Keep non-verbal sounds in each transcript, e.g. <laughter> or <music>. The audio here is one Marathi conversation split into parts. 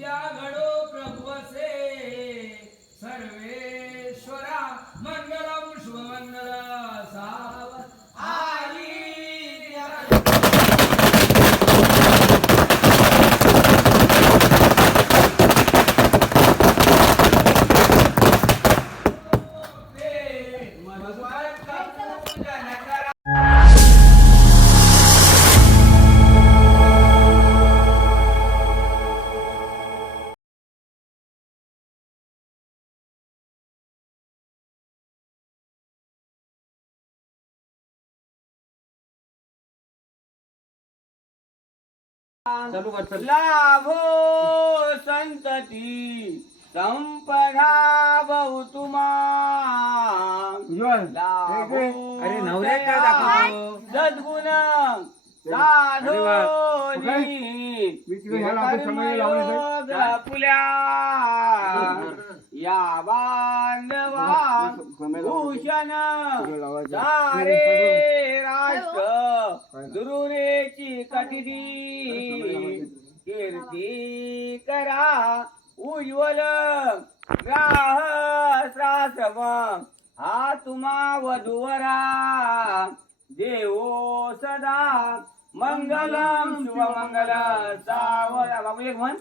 या घडो लाभो संतती संपदा बहुतुमा अरे नवऱ्या काय दाखवतो? सद्गुण. साधोनी? पुल्या या बांधवा भूषण सारे राष्ट्र दुरुरेची कटिदी कीर्ती करा उज्ज्वल ग्राह श्रासम हा तुम्हा वधूवरा देवो सदा मंगलम शुभमंगल सावरा बाबू एक म्हण.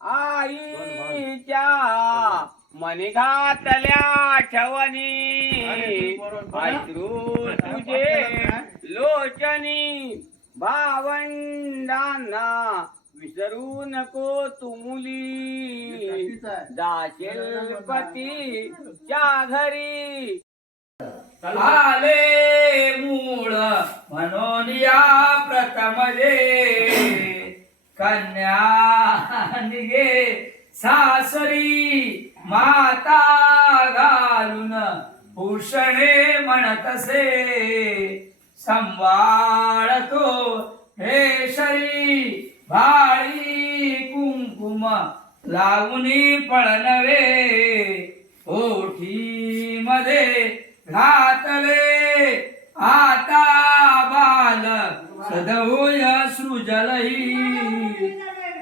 आईच्या मनी घातल्या ठवनी अश्रू तुझे लोचनी. भावंडांना विसरू नको तू मुली. जाशील पतीच्या घरी. आले मूळ म्हणून या प्रथमजे कन्या निगे सासरी माता घालून भूषणे म्हणतसे. संवाळतो हे शरी भाळी कुंकुम लावणी पळनवे. ओठी मध्ये घातले आ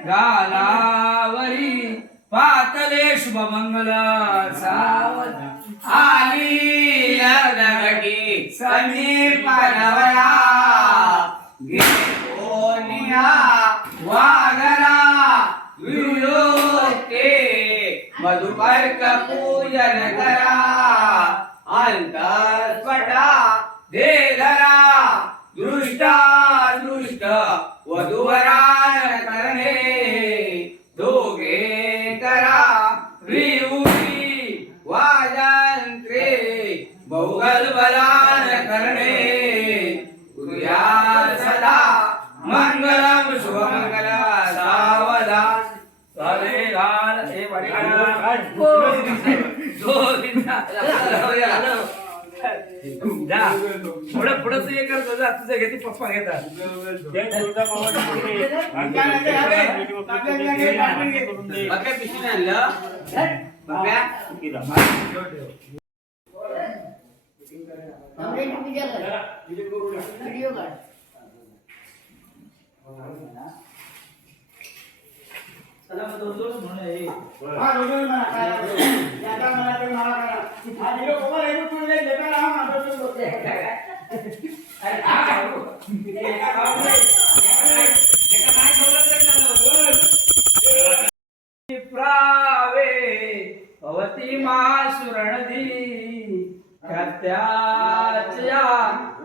来了。तू हे करतो जा तुझं घेते पप्पा घेतात बघा पिशवी आणलं बघा व्हिडिओ काढ चला प्रावे सुरण दी त्याच्या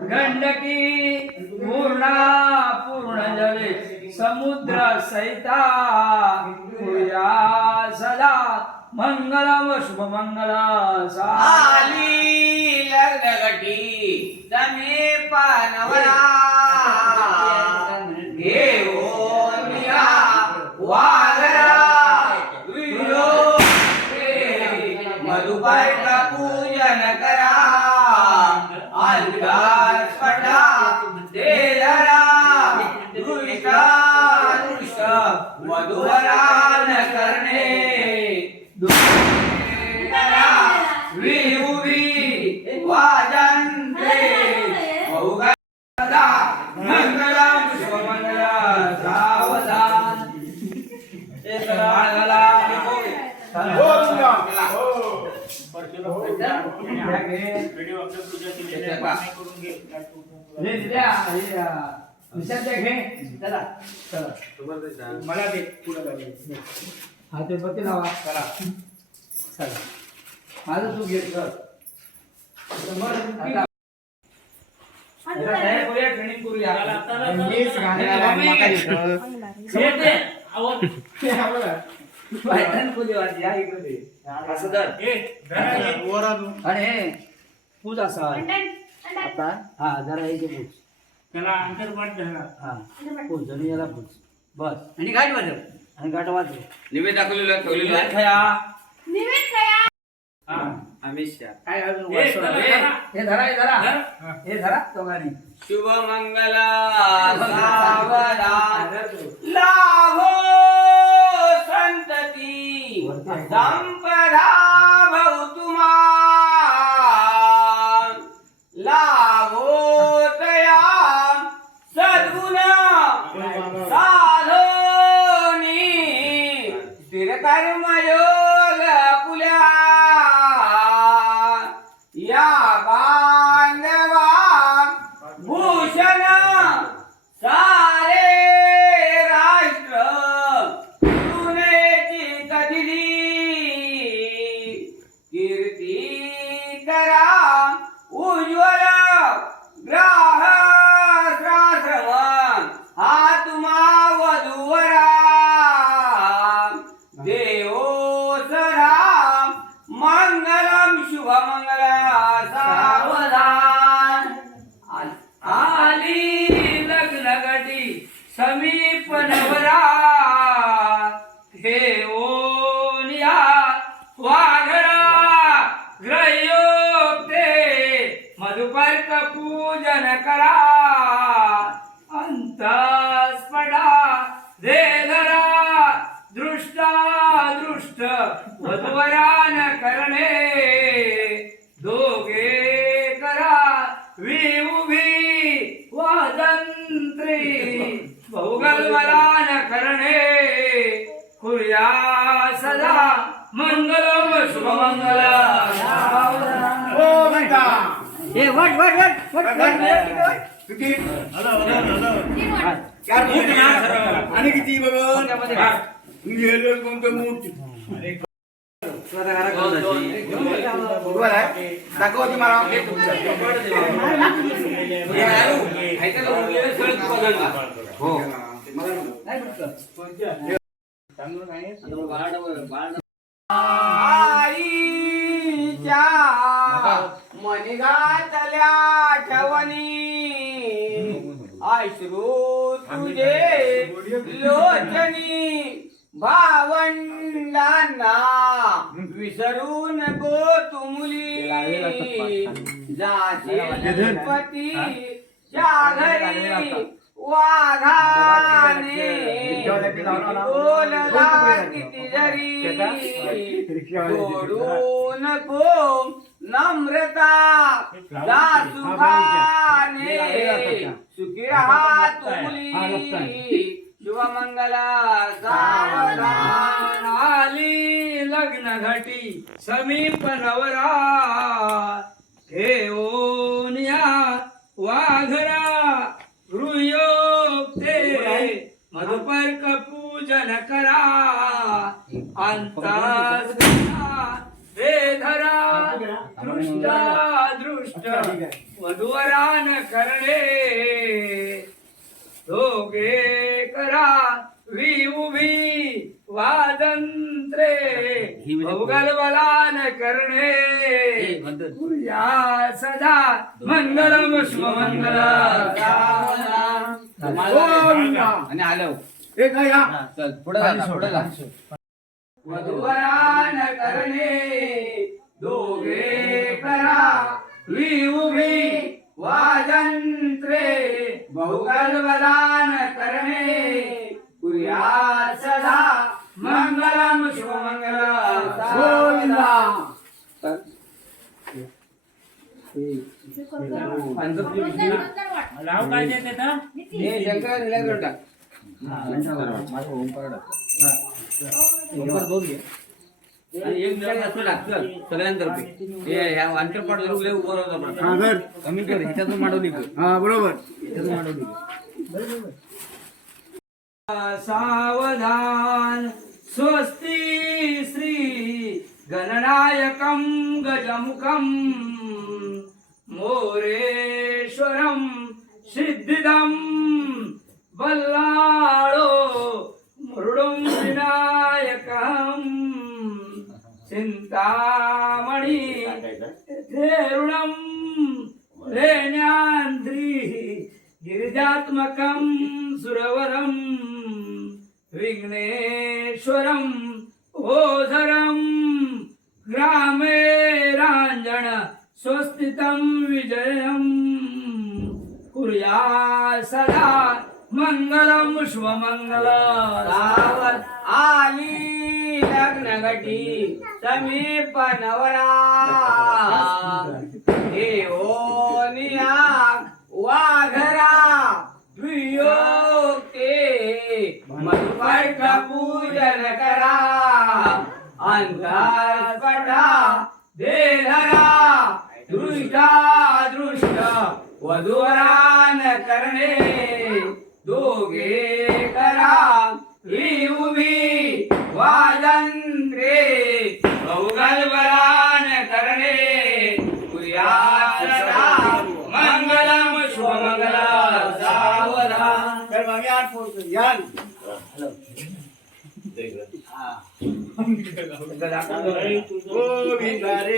गंडकी पूर्णा पूर्ण जवे समुद्र सैता पूया सदा मंगल शुभमंगल साली आली पानवरा. घेऊन या वागरा पूजन करा. अंगार स्फटा दे धरा. दृष्टा दृष्ट मधुवरान करणे करा विहुरी वाजंत्रे बहुगा सदा मंगलम शुभमंगल सावधान हे दिल्या, हे, अं, निशांत घे चला चला मला दे पुढं. हा ते बत्ती लावा चला चला. माझं तू घे कर आता आता तयार करूया? ट्रेनिंग करूया. मीच गाण्याला नका देऊ. ते आपलं बायकांना बोलू आज, या इकडे. दे. असं धर. आणि हे पूज असा. आता? हा जरा इथे पूज. त्याला अंतर्पाठ झाला हा पूज आणि याला पूज. बस. आणि गाठ वाजव. आणि गाठ वाजव. निवेद दाखवलेलं ठेवलेलं आहे. खया. अमित शाह काय अजून हे वाजव? धरा, हे. धरा. हे धरा हे धरा. हे? धरा दोघांनी. शुभ मंगला. लाभो संतती. संपदा. वधुवरान करणे. दोघे करा. विउभी वादंत्री बहुगलवरान करणे. कुर्या सदा मंगलम शुभमंगल. हे वट वट वट वट वट आणि किती बघ त्यामध्ये गेलं कोणतं मूठ दाखव ती मला हो नाही आईच्या मनी घातल्या ठवणी. आश्रू तुझे लोचनी. भावंडांना विसरू नको तुमुली. जाशील पती घरी. वाघाने बोलला किती जरी सोडू नको नम्रता जा सुखाने सुखी राहा शुभमंगला सावधान आली. लग्न घटी समीप नवरा हे ओनिया वाघरा गृह्योक्ते मधुपर्क पूजन करा. अंतास वेधरा दृष्टा दृष्ट. मधुवरान करणे. दोघे करा. वी उभी वादंत्रे. भौगल बलान करणे. या सदा मंगलम शुभमंगल. आणि आलो. हे. काय या चल पुढे जा पुढे जा. वधुवरान करणे दोघे करा. वी उभी वादंत्रे बहुगल बलान करणे. कुर्या सदा मंगलम शुभमंगल लाव काय देते तर. हे शंकर टाक. आणि एक जण असं लागतं सगळ्यांतर्फे हे ह्या अंतरपाठ लय उभं राहतो आपण. हा कमी कर ह्याच्यातून मांडवली कर हा बरोबर ह्याच्यातून मांडवली सावधान स्वस्ती श्री गणनायकं गजमुखं मोरेश्वरं सिद्धिदं बल्लाळो मुरुडं विनायकं चिन्तामणि धेरुणं रेण्यान्द्री गिरिजात्मकं सुरवरं विघ्नेश्वरं ओधरं ग्रामे राञ्जन स्वस्तितं विजयं कुर्या सदा मंगलम शुभमङ्गल आली लग्न घटी समीप नवरा देवोनिया वाघरा वियोगे मधुपर्क पूजन करा. अंधार पटा देहरा दृष्टा दृष्ट वधुवरान करणे. दोघे करा. ही उभी वाजंत्रे बहुगलबलान करणे मंगलम शुभमंगल सावधान तर मागे आठ फोन याल गोविंदा रे.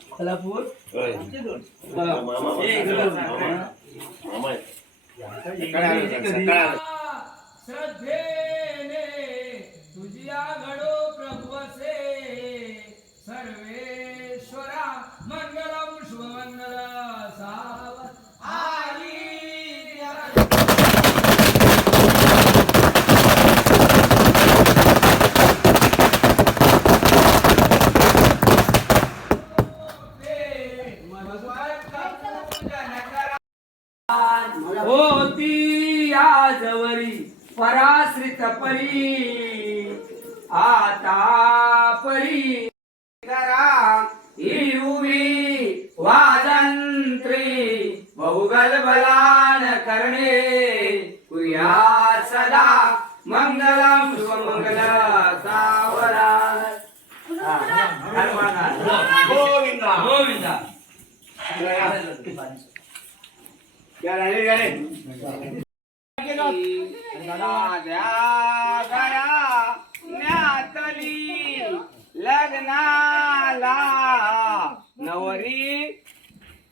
घेवा. श्रद्धेने तुझिया घडो प्रभुवसे सर्वेश्वरा मंगलम शुभमंगल साव आली होती आजवरी पराश्रित परी आता परी करा. उभी वाजंत्री बहुगल बलान करणे. कुया सदा मंगलम शुभमंगल सावधान गोविंदा. गोविंदा. या रे, रे. लग्नाला नवरी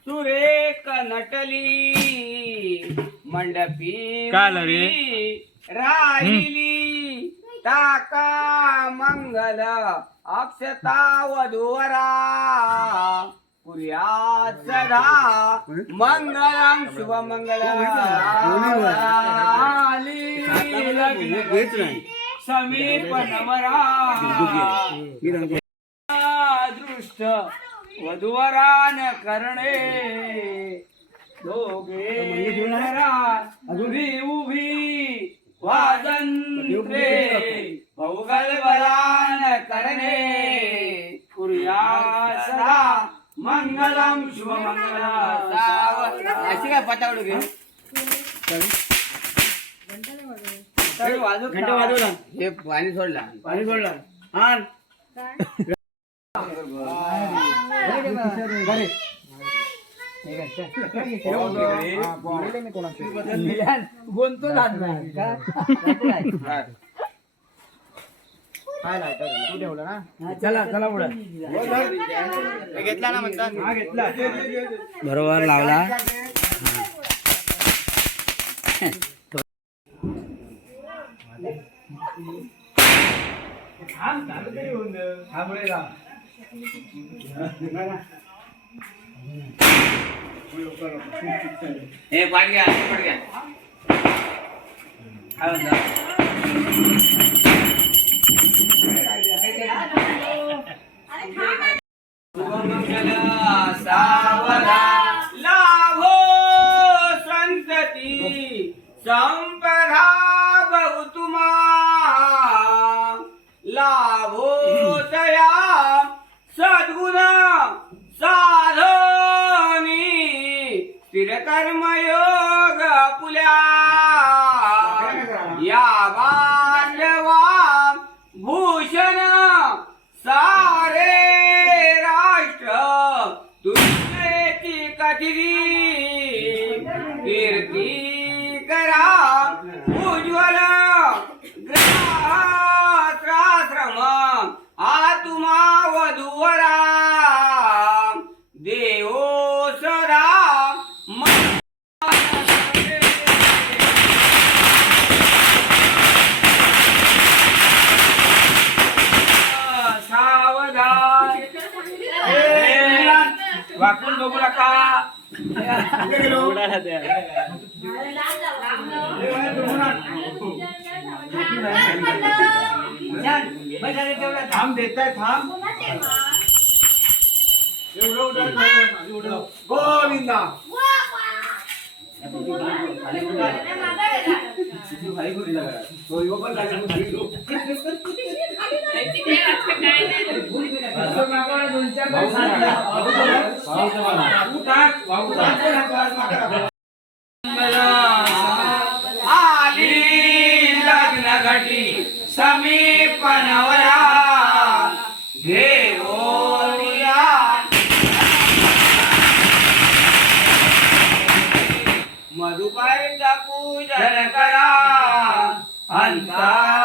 सुरेख नटली मंडपी राहिली टाका मंगल अक्षता वधुवरा सदा शुभमंगल आली. लग्न समीप दृष्ट वधुवरान करणे. दोघे उभी उभी बहुगल बलान करणे. कुर्या सदा मंगलम शुभमंगल अशी काय पटावड घे? घंटा वाजवला. हे पाणी सोडला. पाणी सोडला. आण गोंतो जात नाही का? चला चला पुढे. घेतला ना म्हणतात हा घेतला. बरोबर लावला. हे पाठ घ्या पाठ घ्या. काय म्हणता आली लग्न घटी समीपनवरा घेऊया मधुपाईचा पूजन करा अंतरा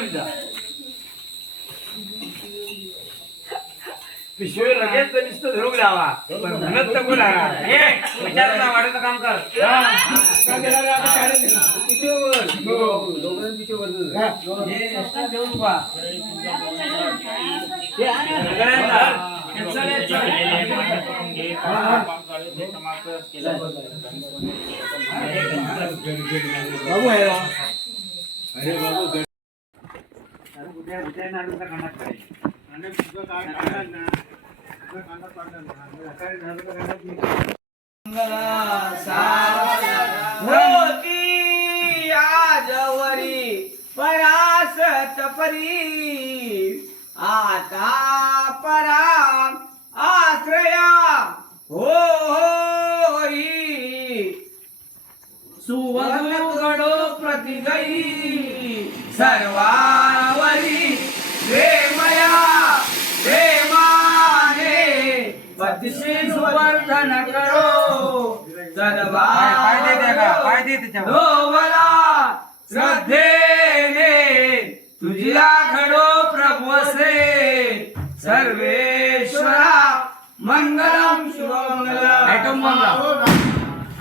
गोविंदा पिशवी लगेच नुसतं धरून लावा पण म्हणत नको लागा हे विचारायला वाढायचं काम कर होती आजवरी परासत परी. आता परा आश्रया हो होई सुवर्ण गडो प्रतिगई सर्वावरी प्रेमया प्रेमाने पतिशी सुवर्धन करो सदबा डोबला श्रद्धेने तुझ्या घडो प्रभुसे सर्वेश्वरा मंगलम शुभमंगलम.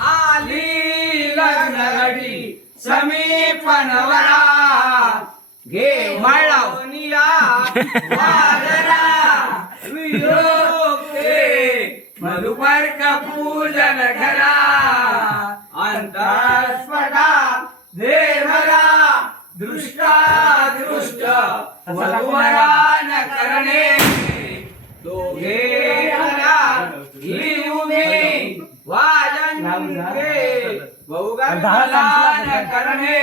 आली लग्न घडी समीपनवरा. घे मळवनिया वादरा वियोगे मधुपर्क पूजन करा अंतस्पटा देवरा दृष्टा दृष्ट वधुवरान करणे दोघे करणे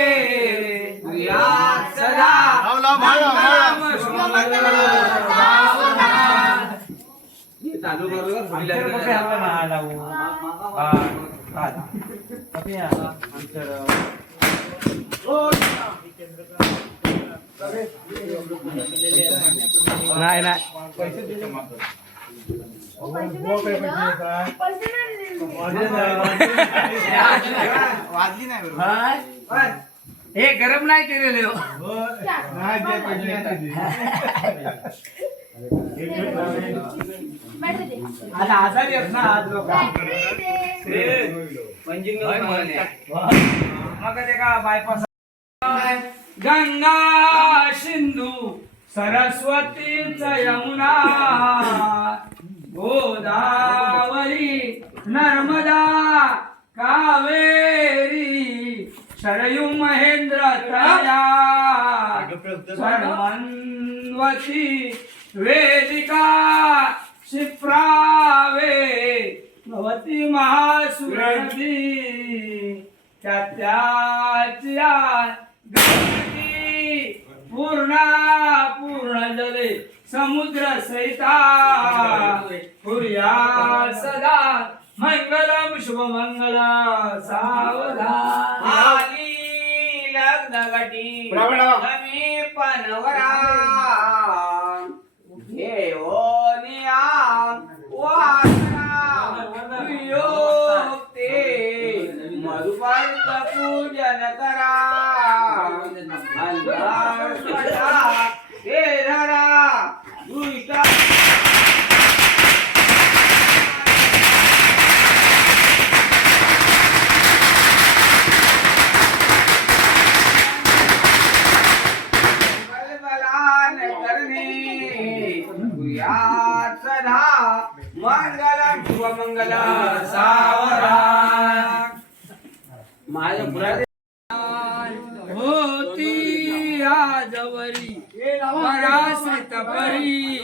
सदा. हे चालू बरोबर नाही नाही. नाही. वाजली. हे गरम नाही केलेले हो. <laughs> आता आजारी आहेत ना आज लोक. मग ते का बायपास गंगा सिंधू सरस्वतीच यमुना गोदावरी नर्मदा कावेरी शरयू महेंद्र तया सरमन्वती वेदिका क्षिप्रावे भवती त्या त्याच्या गणपती पूर्णा पूर्ण जले समुद्र सहिता कुर्या सदा मंगलम शुभमंगल सावधान आली लग्न गटी नवी पनवरा. घेऊनिया मधुपर्क पूजन करा अंधारपटा हे धरा दुष्टा परी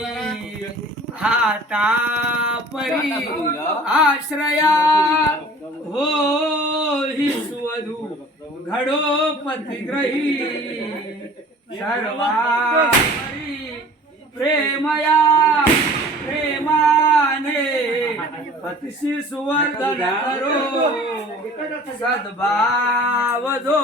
हाता परी आश्रया हो ही सुवधू. घडोपती ग्रही. सर्वारी प्रेमया. प्रेमाने पतिशी सुवर्धन करो. सद्भाव दो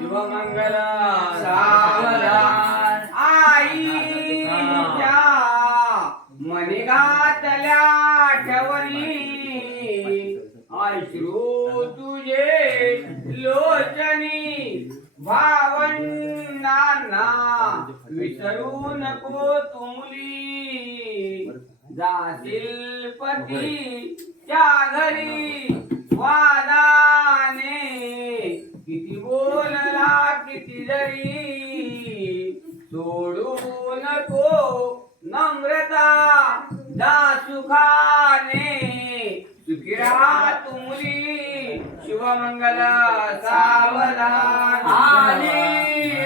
शुभमंगल सावधान आईच्या अश्रू तुझे लोचनी. भावंडांना विसरू नको तुमली. जातील पती त्या घरी वादाने. कोणला किती जरी. सोडू नको नम्रता दासुखाने सुखी राहा तुमली शिवमंगल सावधान. आली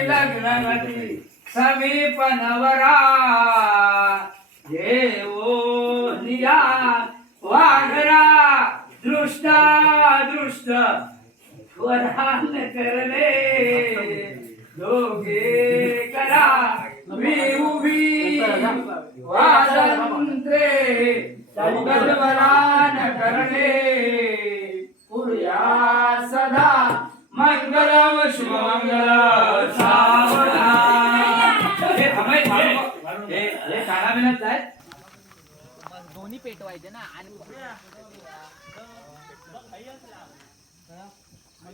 लग्नगती समीप नवरा देवो निया वाघरा दृष्टा दृष्ट वरान करले दोघे करा. मी उभी वादंत्रे गलबलान करले पुर्या सदा मंगलम शुभमंगल सावधान हे हमें हे हे